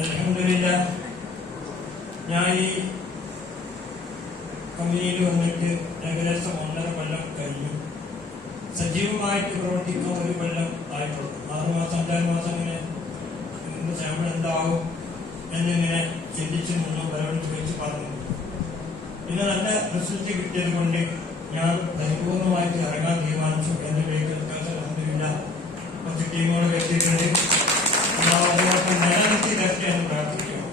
അൽഹംദുലില്ലാഹ് ഞാൻ ഈ കമ്പനിയിൽ വന്നിട്ട് ഏകദേശം 1.5 കൊല്ലം കഴിഞ്ഞു. സജീവമായിട്ട് പ്രവർത്തിക്കുന്ന 1 കൊല്ലം ആയിട്ടുള്ളൂ. 6 മാസം 5 മാസം ഇങ്ങനെ ശമ്പളം എന്താവും എന്നിങ്ങനെ ചിന്തിച്ച് പലവരും ചോദിച്ച് പറഞ്ഞു. പിന്നെ നല്ല റിസൾട്ട് കിട്ടിയത് കൊണ്ട് ഞാൻ പരിപൂർണമായിട്ട് ഇറങ്ങാൻ തീരുമാനിച്ചു. എന്റെ അൽഹംദുലില്ലാഹ് കുറച്ച് ടീമുകൾ എത്തിയിട്ടുണ്ട്. നിലനിർത്തി തരട്ടെ എന്ന് പ്രാർത്ഥിക്കണം.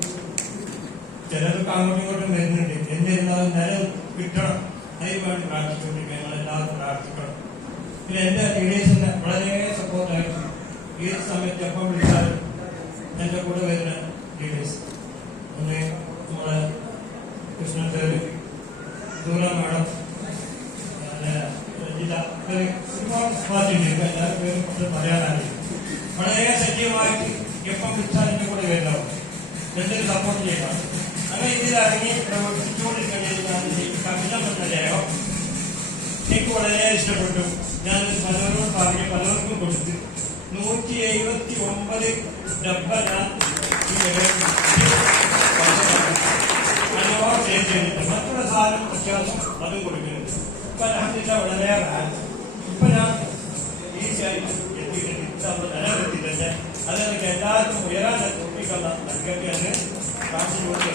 ചിലർക്ക് അങ്ങോട്ടും ഇങ്ങോട്ടും വരുന്നുണ്ട്. എന്നിരുന്നാലും നില കിട്ടണം, അതിന് വേണ്ടി പ്രാർത്ഥിച്ചുകൊണ്ടിരിക്കുക. ഞങ്ങളെല്ലാവരും പ്രാർത്ഥിക്കണം. പിന്നെ എന്റെ ലീഡേഴ്സിന്റെ വളരെ സപ്പോർട്ടായിട്ട് ഈ സമയത്ത് എപ്പം വിളിച്ചാലും എന്റെ കൂടെ വരുന്ന ലീഡേഴ്സ് ഒന്ന് നമ്മളെ കൃഷ്ണൻ സാറ്, ദൂര മാഡം, ഒരുപാട് പാർട്ടിയുണ്ട്. എല്ലാവരും പേരും കുറച്ച് പറയാനാണ്. വളരെ സജീവമായിട്ട് എപ്പം വിളിച്ചാൽ എന്റെ കൂടെ വരുന്നവർ എന്തൊരു സപ്പോർട്ട് ചെയ്യണം. അങ്ങനെ ഇതിൽ ഇറങ്ങി പ്രവർത്തിച്ചുകൊണ്ടിരിക്കുന്നത് കവിത എന്ന ലേഖം എനിക്ക് വളരെ ഇഷ്ടപ്പെട്ടു. ഞാൻ പലരോടും പറഞ്ഞ് പലർക്കും കൊടുത്ത് 179 ഡബ്ബ ഞാൻ അനുഭവം ചെയ്തിട്ടുണ്ട്. മറ്റുള്ള സാധനം അത്യാവശ്യം അതും കൊടുക്കുന്നുണ്ട്. ഇപ്പൊ അൽഹംദുലില്ലാഹ് വളരെ ഇപ്പൊ ഞാൻ ഈസിയായിട്ട് എത്തിയിട്ടുണ്ട്. നിലനിർത്തിയിട്ടുണ്ട്. അതെനിക്ക് എല്ലാവർക്കും ഉയരാൻ കുട്ടികളെ നൽകട്ടെ എന്ന് പ്രാർത്ഥിച്ചുകൊണ്ട്